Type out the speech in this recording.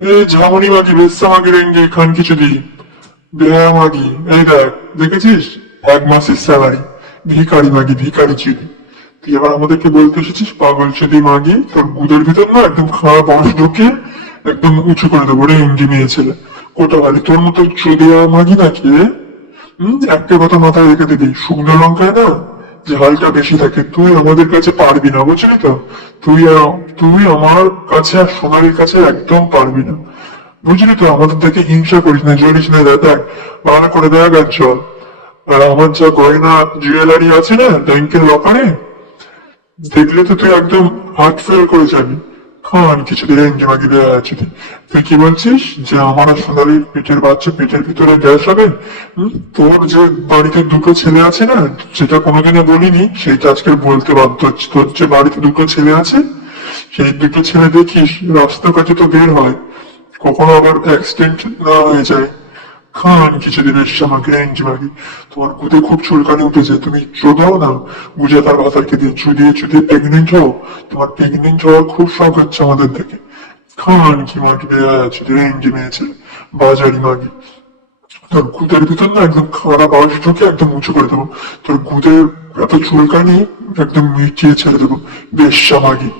এই ঝামনি মাগি, বেশ্যা মাগি, রেঙ্গে খান খিচুড়ি, বেহায়া মাগি, এই দেখ, দেখেছিস? 1 মাসের স্যালারি, ভিখারি মাগি, ভিখারি চুদি। তুই আবার আমাদেরকে বলতে এসেছিস পাগল চুদি মাগি? তোর গুদের ভিতর না একদম খারাপ বাঁশ ঢুকিয়ে একদম উঁচু করে দেবো রে, এমডি মেয়ে ছেলে। কোটা বাড়ি তোর মতো চুদিয়া মাগি নাকি রে? একটা কথা মাথায় রেখে দিবি, শুকনো লঙ্কায় না ঝালটা বেশি থাকে। তুই আমাদের কাছে পারবি না, বুঝলি তো? তুই আমার কাছে আর সোনালির কাছে একদম পারবি না, বুঝলি তো? আমাদের দেখে হিংসা করিস না, জ্বলিস না। দেখ, ভালো করে দেখ আর চল। আর আমার যা গয়না জুয়েলারি আছে না ব্যাংকের লকারে, দেখলে তো তুই একদম হার্ট ফেল করে যাবি। খান কিছু দিন মাগি দেওয়া আছে। তুই কি বলছিস যে আমার আর সোনালির পেটের বাচ্চা পেটের ভিতরে গ্যাস হবে? তোর যে বাড়িতে দুটো ছেলে আছে না, যেটা কোনোদিনও বলিনি সেটা আজকে বলতে বাধ্য হচ্ছে। তোর যে বাড়িতে দুটো ছেলে আছে, সেই দুটো ছেলে দেখিস রাস্তাঘাটে তো বের হয়, কখনো আবার অ্যাক্সিডেন্ট না হয়ে যায়। খান কিছুদিন এসে আমাকে এনজি মাগি। তোমার গুদে খুব চুলকানি উঠেছে, তুমি চোদাও না। গুজে তার ভাতারকে দিয়ে চুদিয়ে চুদিয়ে প্রেগনেন্ট হও। তোমার প্রেগনেন্ট হওয়ার খুব শখ হচ্ছে আমাদের থেকে। খান কি মাগি বেড়ে আছে এনজি মেয়েছে, বাজারি মাগি। তোর গুদের ভিতর না একদম খারাপ আওয়াজ ঢুকে একদম উঁচু করে দেবো। তোর গুদের এত চুলকানি একদম মিটিয়ে ছেড়ে দেবো, বেশ্যা মাগি।